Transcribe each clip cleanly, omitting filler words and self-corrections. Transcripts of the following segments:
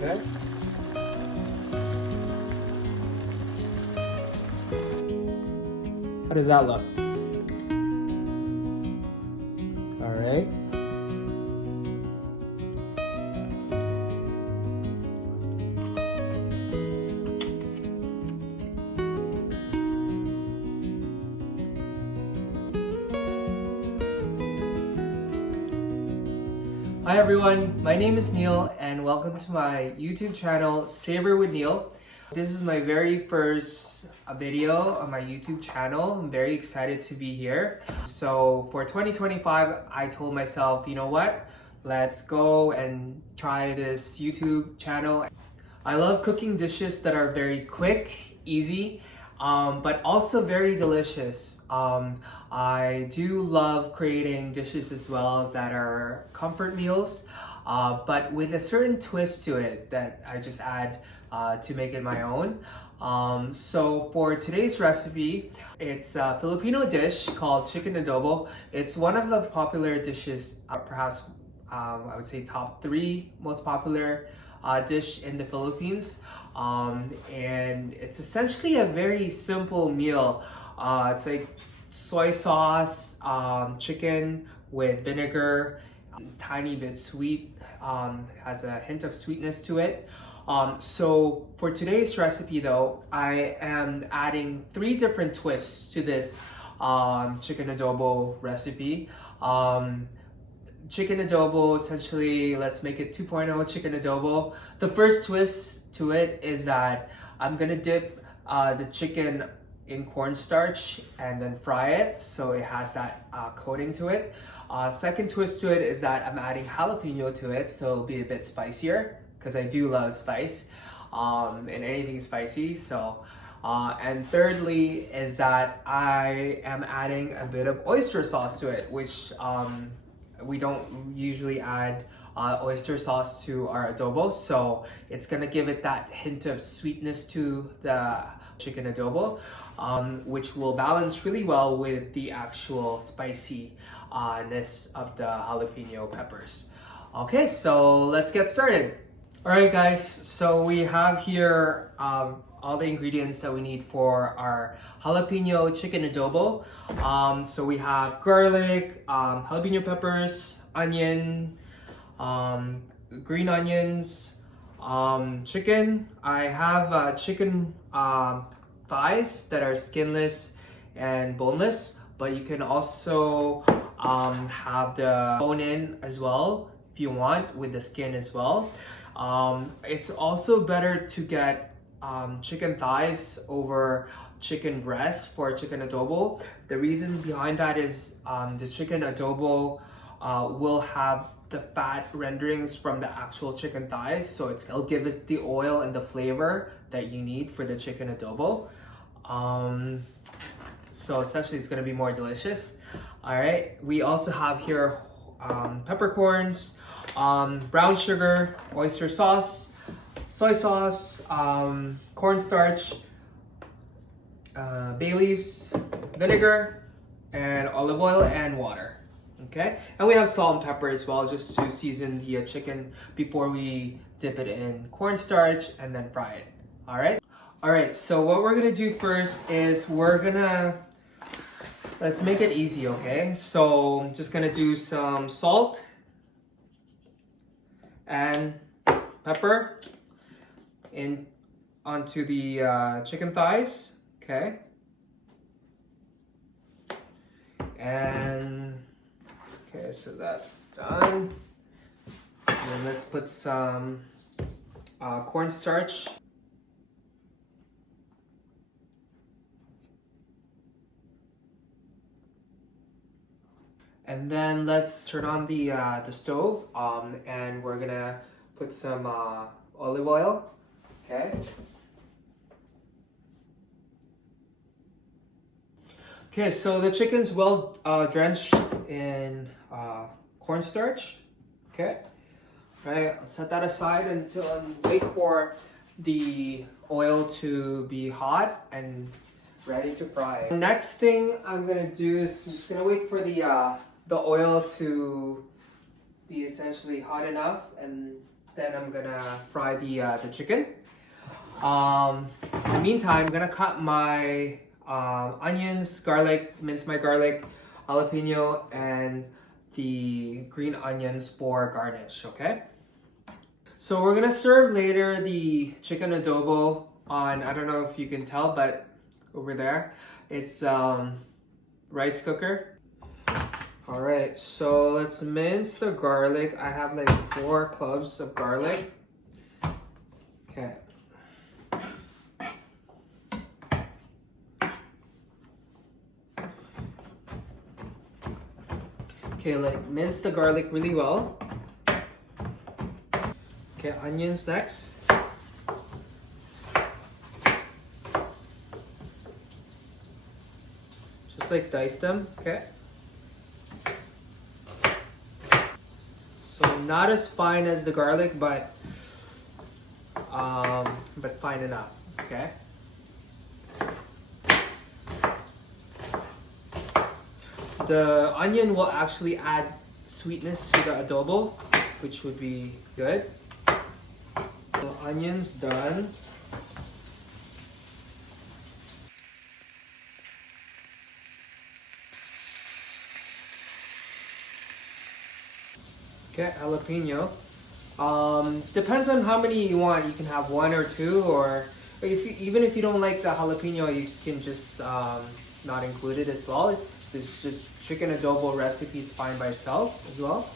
Okay. How does that look? All right. Hi everyone, my name is Neil and welcome to my YouTube channel, Savor with Neil. This is my very first video on my YouTube channel. I'm very excited to be here. So for 2025, I told myself, you know what? Let's go and try this YouTube channel. I love cooking dishes that are very quick, easy, but also very delicious. I do love creating dishes as well that are comfort meals, but with a certain twist to it that I just add to make it my own. So for today's recipe, it's a Filipino dish called chicken adobo. It's one of the popular dishes, perhaps I would say top 3 most popular dish in the Philippines. And it's essentially a very simple meal. It's like soy sauce, chicken with vinegar, tiny bit sweet, has a hint of sweetness to it. So for today's recipe though, I am adding 3 different twists to this chicken adobo recipe. Chicken adobo, essentially, let's make it 2.0 chicken adobo. The first twist to it is that I'm gonna dip the chicken in cornstarch and then fry it so it has that coating to it. Second twist to it is that I'm adding jalapeno to it so it'll be a bit spicier because I do love spice and anything spicy. So and thirdly is that I am adding a bit of oyster sauce to it, which we don't usually add oyster sauce to our adobo, so it's gonna give it that hint of sweetness to the chicken adobo, which will balance really well with the actual spiciness of the jalapeno peppers. Okay, so let's get started. All right, guys, so we have here all the ingredients that we need for our jalapeno chicken adobo. So we have garlic, jalapeno peppers, onion, green onions, chicken. I have chicken thighs that are skinless and boneless, but you can also have the bone in as well if you want, with the skin as well. It's also better to get chicken thighs over chicken breast for chicken adobo. The reason behind that is the chicken adobo will have the fat renderings from the actual chicken thighs, so it'll give us the oil and the flavor that you need for the chicken adobo. So essentially it's gonna be more delicious. All right, we also have here peppercorns, brown sugar, oyster sauce, soy sauce, cornstarch, bay leaves, vinegar, and olive oil and water. Okay, and we have salt and pepper as well, just to season the chicken before we dip it in cornstarch and then fry it. All right, so what we're gonna do first is let's make it easy. Okay, so I'm just gonna do some salt and pepper in onto the chicken thighs. Okay, and okay, so that's done. And then let's put some cornstarch. And then let's turn on the stove, and we're gonna put some olive oil. Okay. Okay, so the chicken's well drenched in cornstarch. Okay. All right, I'll set that aside until and wait for the oil to be hot and ready to fry. Next thing I'm gonna do is I'm just gonna wait for the oil to be essentially hot enough, and then I'm gonna fry the chicken. In the meantime, I'm gonna cut my onions, garlic, mince my garlic, jalapeno, and the green onions for garnish, okay? So we're gonna serve later the chicken adobo on, I don't know if you can tell, but over there, it's rice cooker. All right, so let's mince the garlic. I have like 4 cloves of garlic. Okay. Okay, like mince the garlic really well. Okay, onions next. Just like dice them, okay? So not as fine as the garlic, but fine enough, okay? The onion will actually add sweetness to the adobo, which would be good. So onions done. Okay, jalapeno. Depends on how many you want. You can have 1 or 2, or even if you don't like the jalapeno, you can just not include it as well. It's just chicken adobo recipe is fine by itself as well.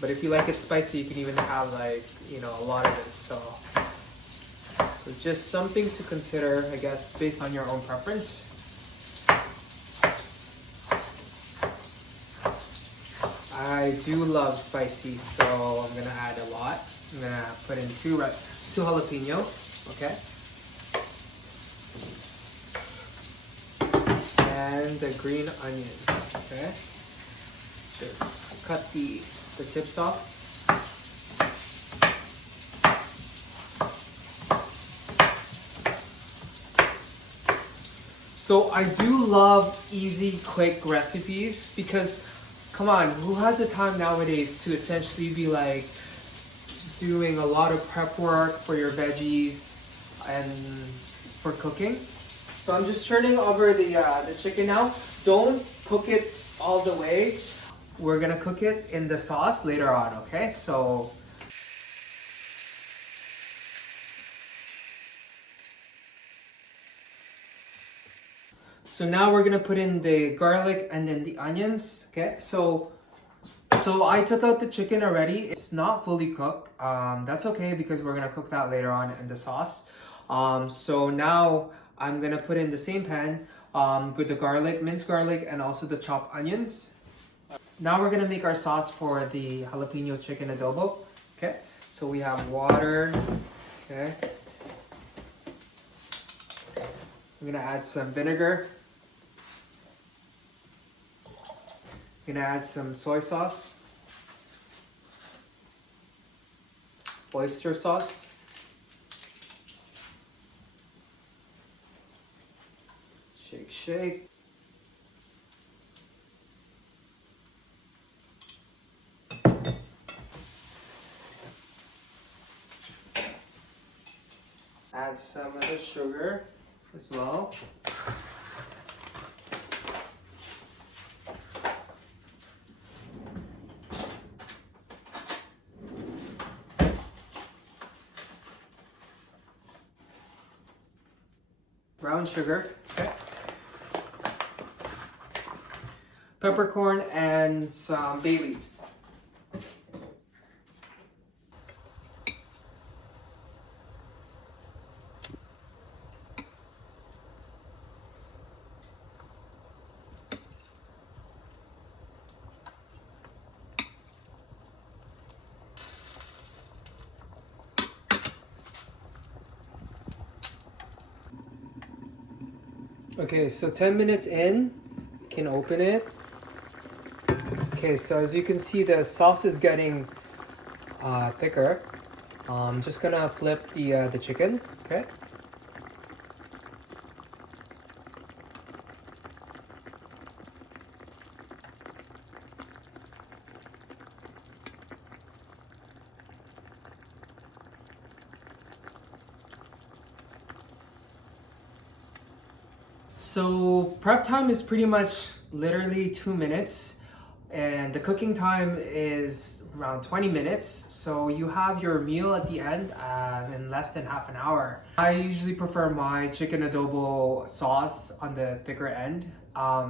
But if you like it spicy, you can even have like, you know, a lot of it. So just something to consider, I guess, based on your own preference. I do love spicy, so I'm gonna add a lot. I'm gonna put in 2 jalapeno, okay? And the green onion, okay? Just cut the tips off. So I do love easy, quick recipes because, come on, who has the time nowadays to essentially be like doing a lot of prep work for your veggies and for cooking? So I'm just turning over the chicken now. Don't cook it all the way. We're gonna cook it in the sauce later on, okay? So now we're gonna put in the garlic and then the onions, okay? So I took out the chicken already. It's not fully cooked. That's okay because we're gonna cook that later on in the sauce. So now I'm gonna put in the same pan with the garlic, minced garlic, and also the chopped onions. Now we're gonna make our sauce for the jalapeno chicken adobo. Okay, so we have water. Okay, I'm gonna add some vinegar. I'm gonna add some soy sauce, oyster sauce. Shake, shake. Add some of the sugar as well. Brown sugar, okay. Peppercorn and some bay leaves. Okay, so 10 minutes in, you can open it. Okay, so as you can see, the sauce is getting thicker. I'm just gonna flip the chicken, okay? So prep time is pretty much literally 2 minutes, and the cooking time is around 20 minutes. So you have your meal at the end in less than half an hour. I usually prefer my chicken adobo sauce on the thicker end.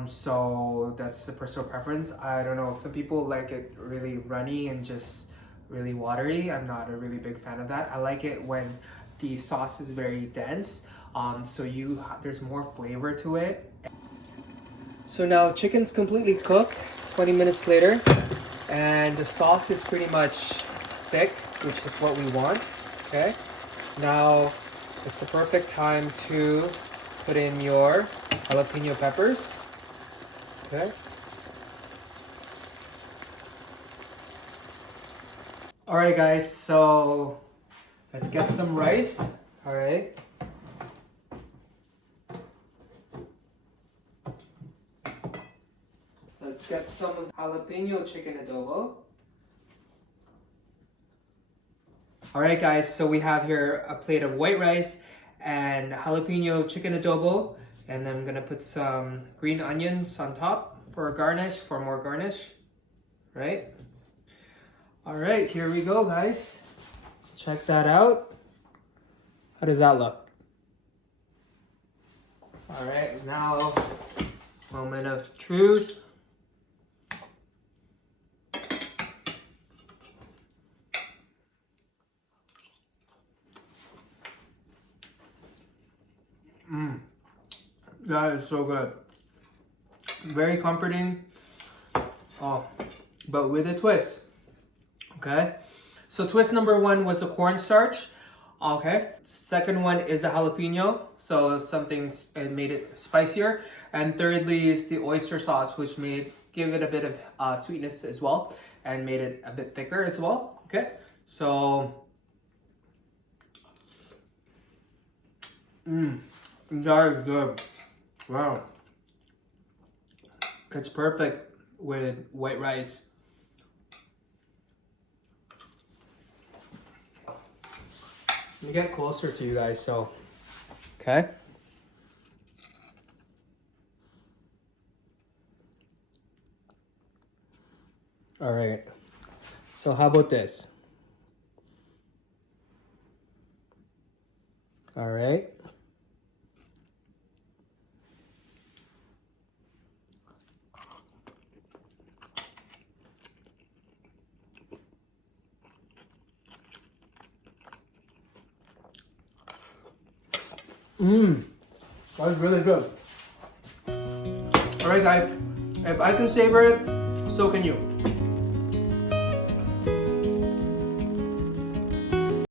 So that's a personal preference. I don't know, some people like it really runny and just really watery. I'm not a really big fan of that. I like it when the sauce is very dense. So there's more flavor to it. So now chicken's completely cooked 20 minutes later, and the sauce is pretty much thick, which is what we want. Okay, now it's the perfect time to put in your jalapeno peppers. Okay. All right, guys, so let's get some rice. All right. Let's get some jalapeño chicken adobo. Alright guys, so we have here a plate of white rice and jalapeno chicken adobo, and then I'm gonna put some green onions on top for a garnish, for more garnish. Right? Alright, here we go guys. Check that out. How does that look? Alright, now moment of truth. That is so good. Very comforting. Oh, but with a twist. Okay. So twist number 1 was the cornstarch. Okay. Second one is the jalapeno. So it made it spicier. And thirdly is the oyster sauce, which give it a bit of sweetness as well, and made it a bit thicker as well. Okay. So. That is good. Wow. It's perfect with white rice. Let me get closer to you guys, so. Okay. All right. So how about this? All right. That was really good. Alright guys, if I can savor it, so can you.